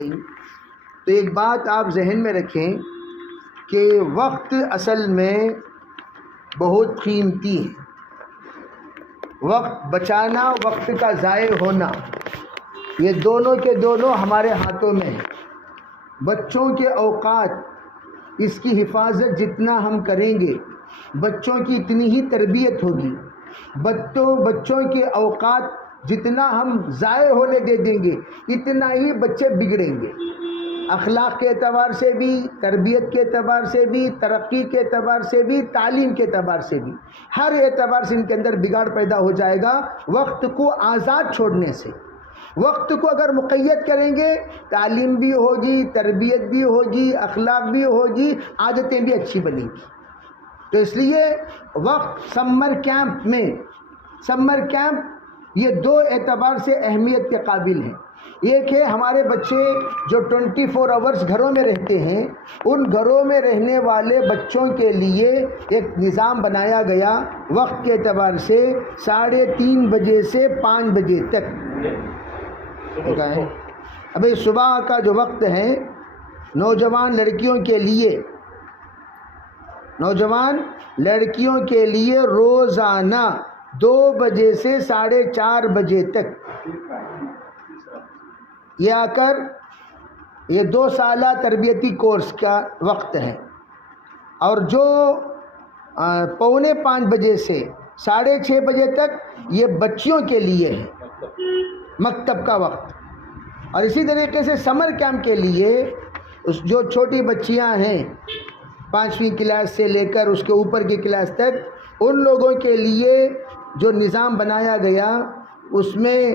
تو ایک بات آپ ذہن میں رکھیں کہ وقت اصل میں بہت قیمتی ہے۔ وقت بچانا، وقت کا ضائع ہونا، یہ دونوں کے دونوں ہمارے ہاتھوں میں ہیں۔ بچوں کے اوقات، اس کی حفاظت جتنا ہم کریں گے بچوں کی اتنی ہی تربیت ہوگی۔ بچوں کے اوقات جتنا ہم ضائع ہونے دے دیں گے اتنا ہی بچے بگڑیں گے، اخلاق کے اعتبار سے بھی، تربیت کے اعتبار سے بھی، ترقی کے اعتبار سے بھی، تعلیم کے اعتبار سے بھی، ہر اعتبار سے ان کے اندر بگاڑ پیدا ہو جائے گا وقت کو آزاد چھوڑنے سے۔ وقت کو اگر مقید کریں گے تعلیم بھی ہوگی، تربیت بھی ہوگی، اخلاق بھی ہوگی، عادتیں بھی اچھی بنیں گی۔ تو اس لیے وقت سمر کیمپ یہ دو اعتبار سے اہمیت کے قابل ہیں۔ ایک ہے ہمارے بچے جو 24 آورز گھروں میں رہتے ہیں، ان گھروں میں رہنے والے بچوں کے لیے ایک نظام بنایا گیا وقت کے اعتبار سے 3:30 بجے سے 5 بجے تک۔ ابھی صبح کا جو وقت ہے نوجوان لڑکیوں کے لیے روزانہ 2 بجے سے 4:30 بجے تک، یہ آ کر یہ 2 سالہ تربیتی کورس کا وقت ہے۔ اور جو 4:45 بجے سے 6:30 بجے تک یہ بچیوں کے لیے ہے، مکتب کا وقت۔ اور اسی طریقے سے سمر کیمپ کے لیے جو چھوٹی بچیاں ہیں 5ویں کلاس سے لے کر اس کے اوپر کی کلاس تک، ان لوگوں کے لیے جو نظام بنایا گیا اس میں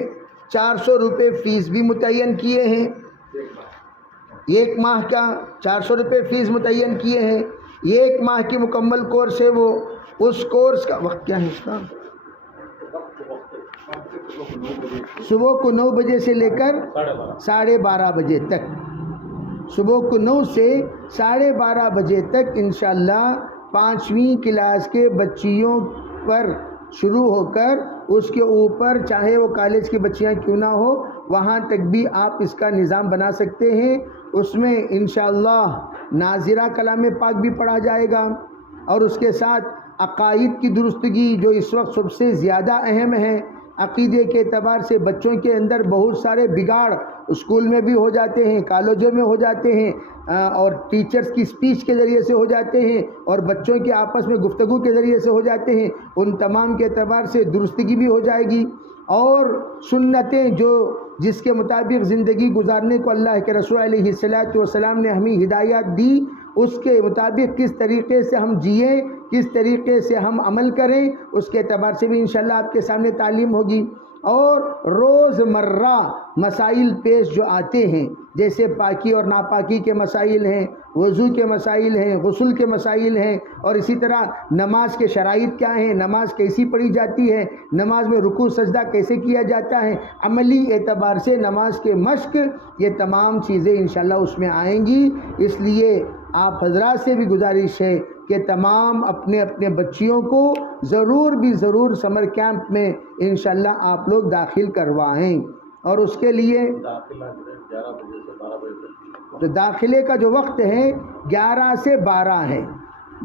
400 روپے فیس بھی متعین کیے ہیں، 1 ماہ کا 400 روپے فیس متعین کیے ہیں۔ 1 ماہ کی مکمل کورس ہے وہ، اس کورس کا وقت کیا ہے اس کا؟ صبح کو 9 بجے سے لے کر 12:30 بجے تک، صبح کو 9 سے 12:30 بجے تک انشاءاللہ 5ویں کلاس کے بچیوں پر شروع ہو کر اس کے اوپر چاہے وہ کالج کی بچیاں کیوں نہ ہو وہاں تک بھی آپ اس کا نظام بنا سکتے ہیں۔ اس میں انشاءاللہ ناظرہ کلام پاک بھی پڑھا جائے گا، اور اس کے ساتھ عقائد کی درستگی جو اس وقت سب سے زیادہ اہم ہے۔ عقیدے کے اعتبار سے بچوں کے اندر بہت سارے بگاڑ اسکول میں بھی ہو جاتے ہیں، کالجوں میں ہو جاتے ہیں، اور ٹیچرز کی اسپیچ کے ذریعے سے ہو جاتے ہیں، اور بچوں کے آپس میں گفتگو کے ذریعے سے ہو جاتے ہیں۔ ان تمام کے اعتبار سے درستگی بھی ہو جائے گی، اور سنتیں جو جس کے مطابق زندگی گزارنے کو اللہ کے رسول علیہ السلام نے ہمیں ہدایات دی، اس کے مطابق کس طریقے سے ہم جئیں، کس طریقے سے ہم عمل کریں، اس کے اعتبار سے بھی انشاءاللہ آپ کے سامنے تعلیم ہوگی۔ اور روزمرہ مسائل پیش جو آتے ہیں جیسے پاکی اور ناپاکی کے مسائل ہیں، وضو کے مسائل ہیں، غسل کے مسائل ہیں، اور اسی طرح نماز کے شرائط کیا ہیں، نماز کیسی پڑھی جاتی ہے، نماز میں رکوع سجدہ کیسے کیا جاتا ہے، عملی اعتبار سے نماز کے مشق، یہ تمام چیزیں انشاءاللہ اس میں آئیں گی۔ اس لیے آپ حضرات سے بھی گزارش ہے کہ تمام اپنے اپنے بچیوں کو ضرور سمر کیمپ میں انشاءاللہ آپ لوگ داخل کروائیں۔ اور اس کے لیے تو داخلے کا جو وقت ہے 11 سے 12 ہے،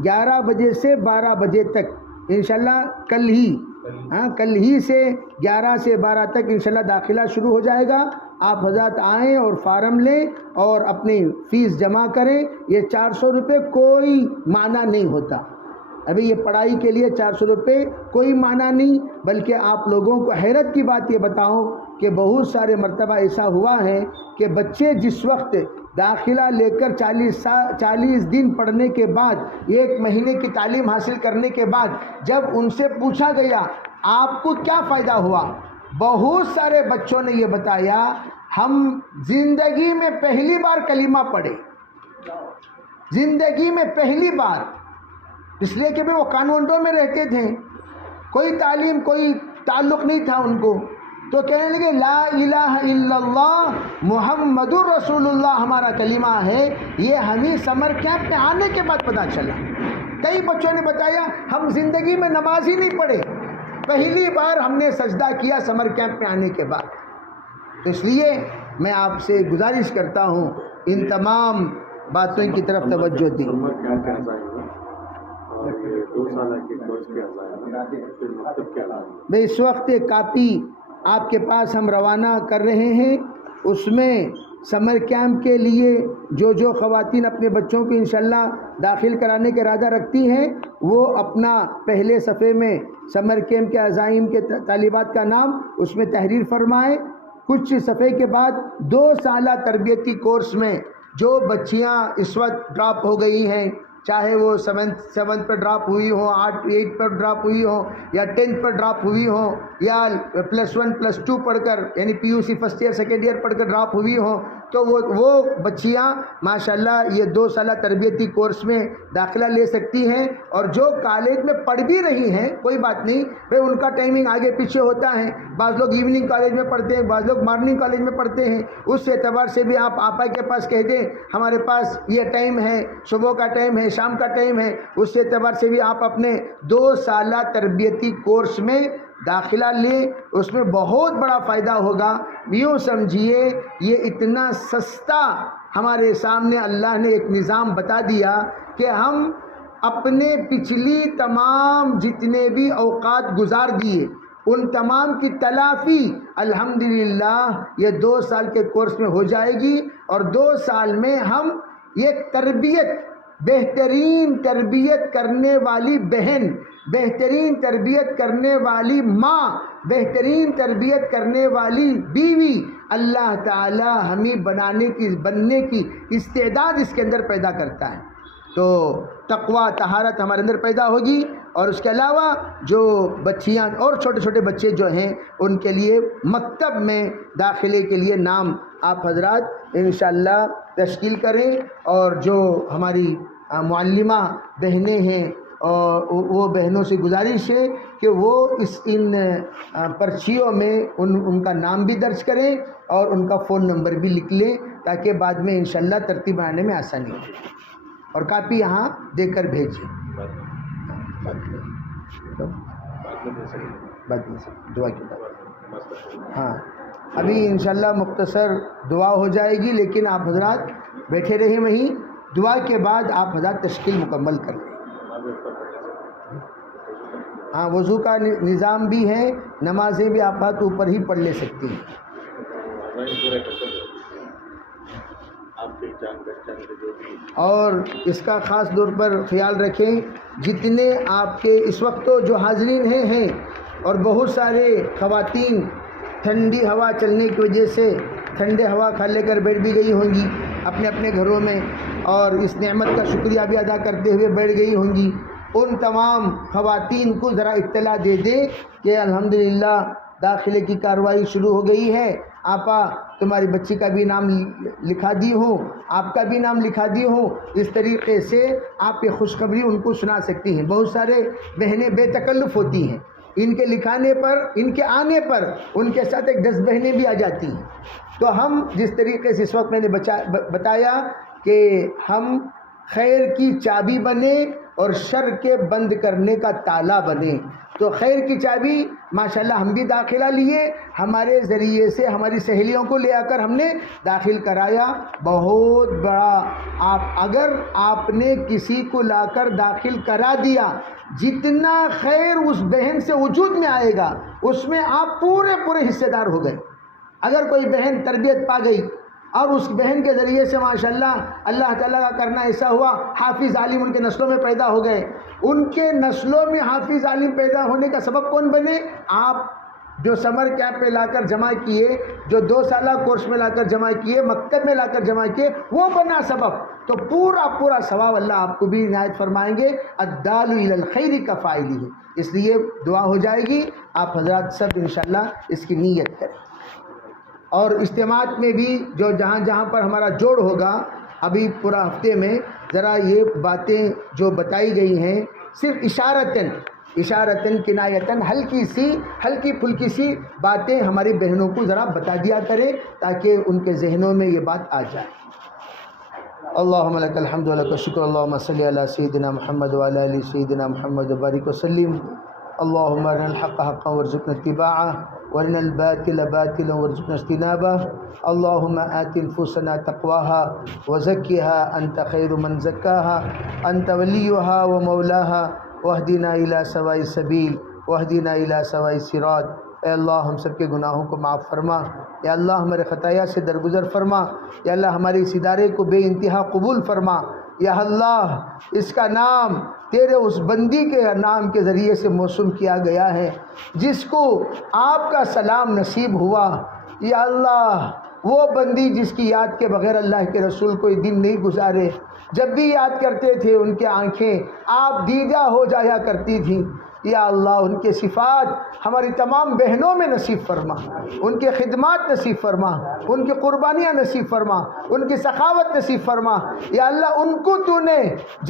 11 بجے سے 12 بجے تک انشاءاللہ کل ہی سے 11 سے 12 تک انشاءاللہ داخلہ شروع ہو جائے گا۔ آپ حضرات آئیں اور فارم لیں اور اپنی فیس جمع کریں۔ یہ 400 روپے کوئی معنی نہیں ہوتا، ابھی یہ پڑھائی کے لیے 400 روپے کوئی معنی نہیں، بلکہ آپ لوگوں کو حیرت کی بات یہ بتاؤں کہ بہت سارے مرتبہ ایسا ہوا ہے کہ بچے جس وقت داخلہ لے کر 40 دن پڑھنے کے بعد، 1 مہینے کی تعلیم حاصل کرنے کے بعد جب ان سے پوچھا گیا آپ کو کیا فائدہ ہوا، بہت سارے بچوں نے یہ بتایا ہم زندگی میں پہلی بار کلمہ پڑھے، زندگی میں پہلی بار، اس لیے کہ وہ کانوینٹوں میں رہتے تھے، کوئی تعلیم کوئی تعلق نہیں تھا ان کو، تو کہنے لگے لا الہ الا اللہ محمد رسول اللہ ہمارا کلمہ ہے، یہ ہمیں سمر کیمپ میں آنے کے بعد پتہ چلا۔ کئی بچوں نے بتایا ہم زندگی میں نماز ہی نہیں پڑھے، پہلی بار ہم نے سجدہ کیا سمر کیمپ میں آنے کے بعد۔ اس لیے میں آپ سے گزارش کرتا ہوں ان تمام باتوں کی طرف توجہ دیں۔ میں اس وقت ایک کاپی آپ کے پاس ہم روانہ کر رہے ہیں، اس میں سمر کیمپ کے لیے جو خواتین اپنے بچوں کو انشاءاللہ داخل کرانے کا ارادہ رکھتی ہیں وہ اپنا پہلے صفحے میں سمر کیمپ کے عزائم کے طالبات کا نام اس میں تحریر فرمائیں۔ کچھ صفحے کے بعد 2 سالہ تربیتی کورس میں جو بچیاں اس وقت ڈراپ ہو گئی ہیں، چاہے وہ 7 پر ڈراپ ہوئی ہوں، 8 پر ڈراپ ہوئی ہوں، یا 10 پر ڈراپ ہوئی ہوں، یا +1 +2 پڑھ کر یعنی PUC first year second year پڑھ کر ڈراپ ہوئی ہوں، تو وہ بچیاں ماشاءاللہ یہ 2 سالہ تربیتی کورس میں داخلہ لے سکتی ہیں۔ اور جو کالج میں پڑھ بھی رہی ہیں کوئی بات نہیں، بھائی ان کا ٹائمنگ آگے پیچھے ہوتا ہے، بعض لوگ ایوننگ کالج میں پڑھتے ہیں، بعض لوگ مارننگ کالج میں پڑھتے ہیں، اس اعتبار سے بھی آپ آپا کے پاس کہہ دیں ہمارے پاس یہ ٹائم ہے، صبح کا ٹائم ہے، شام کا ٹائم ہے، اس اعتبار سے بھی آپ اپنے 2 سالہ تربیتی کورس میں داخلہ لیں، اس میں بہت بڑا فائدہ ہوگا۔ یوں سمجھیے یہ اتنا سستا ہمارے سامنے اللہ نے ایک نظام بتا دیا کہ ہم اپنے پچھلی تمام جتنے بھی اوقات گزار دیے ان تمام کی تلافی الحمدللہ یہ 2 سال کے کورس میں ہو جائے گی، اور 2 سال میں ہم یہ بہترین تربیت کرنے والی بہن، بہترین تربیت کرنے والی ماں، بہترین تربیت کرنے والی بیوی اللہ تعالی ہمیں بننے کی استعداد اس کے اندر پیدا کرتا ہے۔ تو تقوی طہارت ہمارے اندر پیدا ہوگی، اور اس کے علاوہ جو بچیاں اور چھوٹے چھوٹے بچے جو ہیں ان کے لیے مکتب میں داخلے کے لیے نام آپ حضرات انشاءاللہ تشکیل کریں، اور جو ہماری معلمہ بہنیں ہیں اور وہ بہنوں سے گزارش ہے کہ وہ ان پرچیوں میں ان کا نام بھی درج کریں اور ان کا فون نمبر بھی لکھ لیں تاکہ بعد میں انشاءاللہ ترتیب بنانے میں آسانی ہو، اور کاپی یہاں دے کر بھیجیں۔ دعا کی بات، ہاں ابھی انشاءاللہ مختصر دعا ہو جائے گی، لیکن آپ حضرات بیٹھے رہیں وہیں، دعا کے بعد آپ حضرات تشکیل مکمل کر لیں۔ ہاں وضو کا نظام بھی ہے، نمازیں بھی آپ ہاتھ اوپر ہی پڑھ لے سکتی ہیں۔ اور اس کا خاص طور پر خیال رکھیں، جتنے آپ کے اس وقت تو جو حاضرین ہیں اور بہت سارے خواتین ٹھنڈی ہوا چلنے کی وجہ سے ٹھنڈے ہوا کھا لے کر بیٹھ بھی گئی ہوں گی اپنے اپنے گھروں میں، اور اس نعمت کا شکریہ بھی ادا کرتے ہوئے بیٹھ گئی ہوں گی۔ ان تمام خواتین کو ذرا اطلاع دے دیں کہ الحمدللہ داخلے کی کارروائی شروع ہو گئی ہے، آپا تمہاری بچی کا بھی نام لکھا دی ہوں، آپ کا بھی نام لکھا دی ہوں۔ اس طریقے سے آپ یہ خوشخبری ان کو سنا سکتی ہیں۔ بہت سارے بہنیں بے تکلف ہوتی ہیں، ان کے لکھانے پر، ان کے آنے پر ان کے ساتھ ایک 10 بہنیں بھی آ جاتی ہیں۔ تو ہم جس طریقے سے اس وقت میں نے بتایا کہ ہم خیر کی چابی بنے اور شر کے بند کرنے کا تالا بنے، تو خیر کی چابی ماشاءاللہ ہم بھی داخلہ لیے، ہمارے ذریعے سے ہماری سہیلیوں کو لے آ کر ہم نے داخل کرایا۔ بہت بڑا اگر آپ نے کسی کو لا کر داخل کرا دیا، جتنا خیر اس بہن سے وجود میں آئے گا اس میں آپ پورے حصے دار ہو گئے۔ اگر کوئی بہن تربیت پا گئی اور اس بہن کے ذریعے سے ماشاءاللہ اللہ تعالیٰ کا کرنا ایسا ہوا حافظ عالم ان کے نسلوں میں پیدا ہو گئے، ان کے نسلوں میں حافظ عالم پیدا ہونے کا سبب کون بنے؟ آپ جو سمر کیمپ میں لا کر جمع کیے، جو 2 سالہ کورس میں لا کر جمع کیے، مکتب میں لا کر جمع کیے، وہ بنا سبب، تو پورا ثواب اللہ آپ کو بھی عنایت فرمائیں گے۔ الدال الی الخیر کفاعلہ، اس لیے دعا ہو جائے گی، آپ حضرات سب انشاءاللہ اس کی نیت کریں۔ اور اجتماعات میں بھی جو جہاں پر ہمارا جوڑ ہوگا ابھی پورا ہفتے میں، ذرا یہ باتیں جو بتائی گئی ہیں صرف اشارتاً کنایتاً ہلکی پھلکی سی باتیں ہماری بہنوں کو ذرا بتا دیا کریں تاکہ ان کے ذہنوں میں یہ بات آ جائے۔ اللہم لک الحمد و لک الشکر، اللہم صلی علی سیدنا محمد وعلی آل سیدنا محمد وبارک وسلم، اللہم ارنا الحق حقا وارزقنا اتباعہ، وارنا الباطل باطلا وارزقنا اجتنابه اللهم آت نفوسنا تقواها وزكها أنت خير من زكاها أنت وليها ومولاها واهدنا إلى سواء السبيل واهدنا إلى سواء الصراط۔ اے اللہ ہم سب کے گناہوں کو معاف فرما، یا اللہ ہمارے خطایا سے درگزر فرما، یا اللہ ہمارے اس ادارے کو بے انتہا قبول فرما، یا اللہ اس کا نام تیرے اس بندی کے نام کے ذریعے سے موسوم کیا گیا ہے جس کو آپ کا سلام نصیب ہوا، یا اللہ وہ بندی جس کی یاد کے بغیر اللہ کے رسول کوئی دن نہیں گزارے، جب بھی یاد کرتے تھے ان کے آنکھیں آپ دیدہ ہو جایا کرتی تھیں، یا اللہ ان کے صفات ہماری تمام بہنوں میں نصیب فرما، ان کے خدمات نصیب فرما، ان کی قربانیاں نصیب فرما، ان کی سخاوت نصیب فرما، یا اللہ ان کو تو نے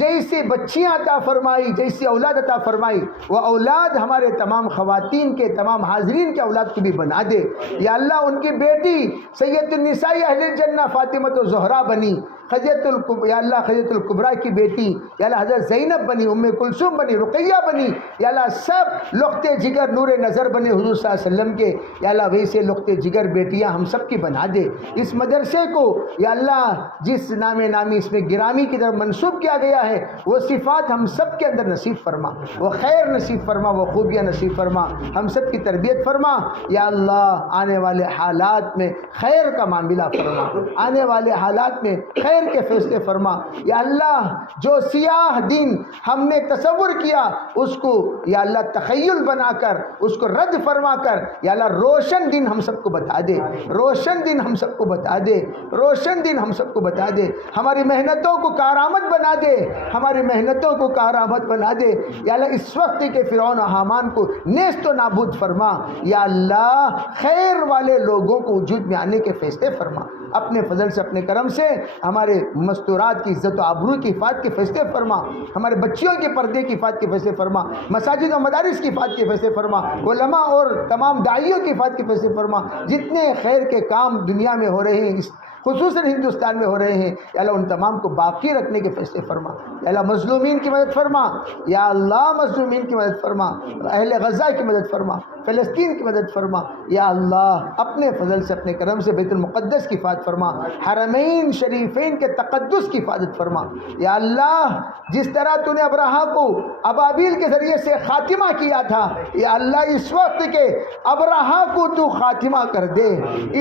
جیسے بچیاں عطا فرمائی، جیسی اولاد عطا فرمائی، وہ اولاد ہمارے تمام خواتین کے، تمام حاضرین کے اولاد کو بھی بنا دے، یا اللہ ان کی بیٹی سید النساء اہل الجنہ فاطمۃ الزہرا بنی، یا اللہ خدیجۃ الکبریٰ کی بیٹی، یا اللہ حضرت زینب بنی، ام کلثوم بنی، رقیہ بنی، یا اللہ سب لقطے جگر نور نظر بنے حضور صلی اللہ علیہ وسلم کے، یا اللہ ویسے لقطے جگر بیٹیاں ہم سب کی بنا دے۔ اس مدرسے کو یا اللہ جس نام نامی اس میں گرامی کی طرف منسوب کیا گیا ہے وہ صفات ہم سب کے اندر نصیب فرما، وہ خیر نصیب فرما، وہ خوبیاں نصیب فرما، ہم سب کی تربیت فرما، یا اللہ آنے والے حالات میں خیر کا معاملہ فرما، آنے والے حالات میں خیر کے فیصلے فرما، یا اللہ جو سیاہ دن ہم نے تصور کیا اس کو یا اللہ تخیل بنا کر اس کو رد فرما کر یا اللہ روشن دن ہم سب کو بتا دے، روشن دن ہم سب کو بتا دے، روشن دن ہم سب کو بتا دے، ہماری محنتوں کو کارآمد بنا دے، ہماری محنتوں کو کارآمد بنا دے، یا اللہ اس وقت کے فرعون و حامان کو نیست و نابود فرما، یا اللہ خیر والے لوگوں کو وجود میں آنے کے فیصلے فرما، اپنے فضل سے اپنے کرم سے ہمارے مستورات کی عزت و آبرو کی حفاظت کے فیصلے فرما، ہمارے بچیوں کے پردے کی حفاظت کے فیصلے فرما، مساجد و مدارس کی حفاظت کے فیصلے فرما، علماء اور تمام داعیوں کی حفاظت کے فیصلے فرما، جتنے خیر کے کام دنیا میں ہو رہے ہیں خصوصاً ہندوستان میں ہو رہے ہیں، یا اللہ ان تمام کو باقی رکھنے کے فیصلے فرما، یا اللہ مظلومین کی مدد فرما، یا اللہ مظلومین کی مدد فرما، اہل غزہ کی مدد فرما، فلسطین کی مدد فرما، یا اللہ اپنے فضل سے اپنے کرم سے بیت المقدس کی حفاظت فرما، حرمین شریفین کے تقدس کی حفاظت فرما، یا اللہ جس طرح تو نے ابرہہ کو ابابیل کے ذریعے سے خاتمہ کیا تھا، یا اللہ اس وقت کے ابرہہ کو تو خاتمہ کر دے،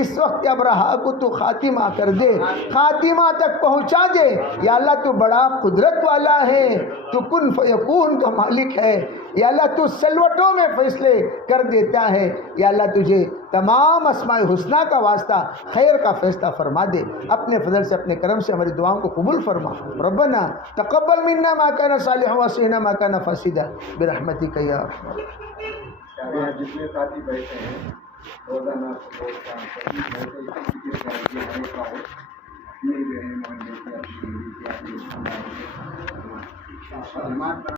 اس وقت ابرہہ کو تو خاتمہ کر دے، خاتمہ تک پہنچا دے، یا اللہ تو بڑا قدرت والا ہے، تو کن فیکون کا مالک ہے، یا اللہ تو سلوٹوں میں فیصلے کر دیتا ہے، یا اللہ تجھے تمام اسماء الحسنہ کا واسطہ خیر کا فیصلہ فرما دے، اپنے فضل سے اپنے کرم سے ہماری دعاؤں کو قبول فرما، ربنا تقبل منا ما كان صالحا واسعنا ما كان فاسدا برحمتک یا ارحم الراحمین۔ جتنے ساتھی بیٹھے ہیں روزانہ